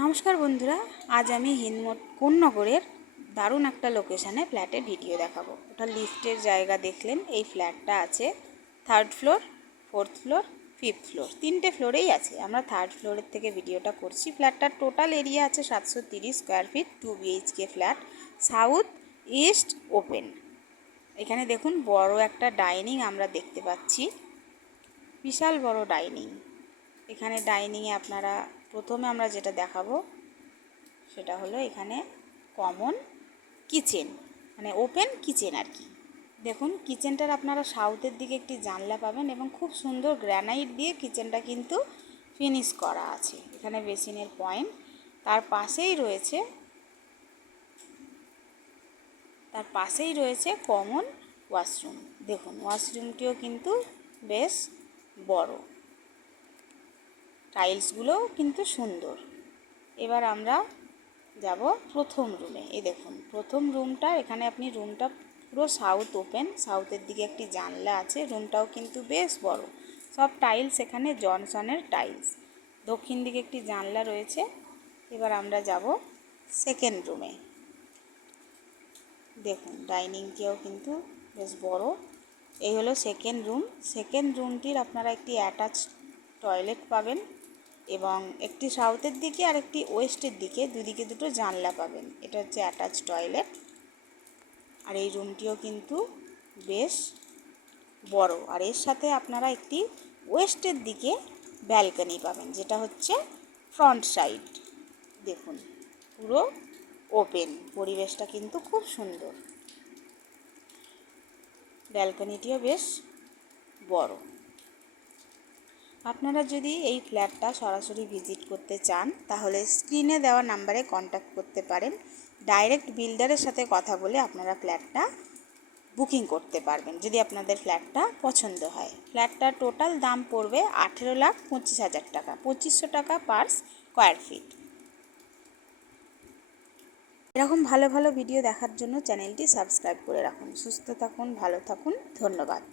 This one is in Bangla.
নমস্কার বন্ধুরা, আজ আমি হিন্দমোট কোন্নগরের দারুণ একটা লোকেশানে ফ্ল্যাটের ভিডিও দেখাবো। ওটা লিফটের জায়গা দেখলেন। এই ফ্ল্যাটটা আছে 3rd floor, 4th floor, 5th floor, 3টে ফ্লোরেই আছে। আমরা 3rd ফ্লোরের থেকে ভিডিওটা করছি। ফ্ল্যাটটার টোটাল এরিয়া আছে 730 square feet, 2 BHK flat, south east open. এখানে দেখুন বড় একটা ডাইনিং আমরা দেখতে পাচ্ছি, বিশাল বড় ডাইনিং। এখানে ডাইনিংয়ে আপনারা প্রথমে আমরা যেটা দেখাবো সেটা হলো এখানে কমন কিচেন, মানে ওপেন কিচেন আর কি। দেখুন কিচেনটার আপনারা সাউথের দিকে একটি জানলা পাবেন এবং খুব সুন্দর গ্রানাইট দিয়ে কিচেনটা কিন্তু ফিনিশ করা আছে। এখানে বেসিনের পয়েন্ট, তার পাশেই রয়েছে কমন ওয়াশরুম। দেখুন ওয়াশরুমটিও কিন্তু বেশ বড়, টাইলসগুলোও কিন্তু সুন্দর। এবার আমরা যাব প্রথম রুমে। এই দেখুন প্রথম রুমটা, এখানে আপনি রুমটা পুরো সাউথ ওপেন, সাউথের দিকে একটি জানলা আছে। রুমটাও কিন্তু বেশ বড়, সব টাইলস এখানে জনসনের টাইলস। দক্ষিণ দিকে একটি জানলা রয়েছে। এবার আমরা যাব সেকেন্ড রুমে। দেখুন ডাইনিংটিও কিন্তু বেশ বড়। এই হলো সেকেন্ড রুম। সেকেন্ড রুমটির আপনারা একটি অ্যাটাচ টয়লেট পাবেন এবং একটি সাউথের দিকে আর একটি ওয়েস্টের দিকে, দুদিকে দুটো জানলা পাবেন। এটা হচ্ছে অ্যাটাচ টয়লেট। আর এই রুমটিও কিন্তু বেশ বড়। আর এর সাথে আপনারা একটি ওয়েস্টের দিকে ব্যালকনি পাবেন, যেটা হচ্ছে ফ্রন্ট সাইড। দেখুন পুরো ওপেন, পরিবেশটা কিন্তু খুব সুন্দর। ব্যালকনিটিও বেশ বড়। আপনারা যদি এই ফ্ল্যাটটা সরাসরি ভিজিট করতে চান তাহলে স্ক্রিনে দেওয়া নাম্বারে কন্ট্যাক্ট করতে পারেন। ডাইরেক্ট বিল্ডারের সাথে কথা বলে আপনারা ফ্ল্যাটটা বুকিং করতে পারবেন যদি আপনাদের ফ্ল্যাটটা পছন্দ হয়। ফ্ল্যাটটার টোটাল দাম পড়বে 18,25,000 টাকা, 2500 টাকা পার স্কোয়ার ফিট। এরকম ভালো ভালো ভিডিও দেখার জন্য চ্যানেলটি সাবস্ক্রাইব করে রাখুন। সুস্থ থাকুন, ভালো থাকুন, ধন্যবাদ।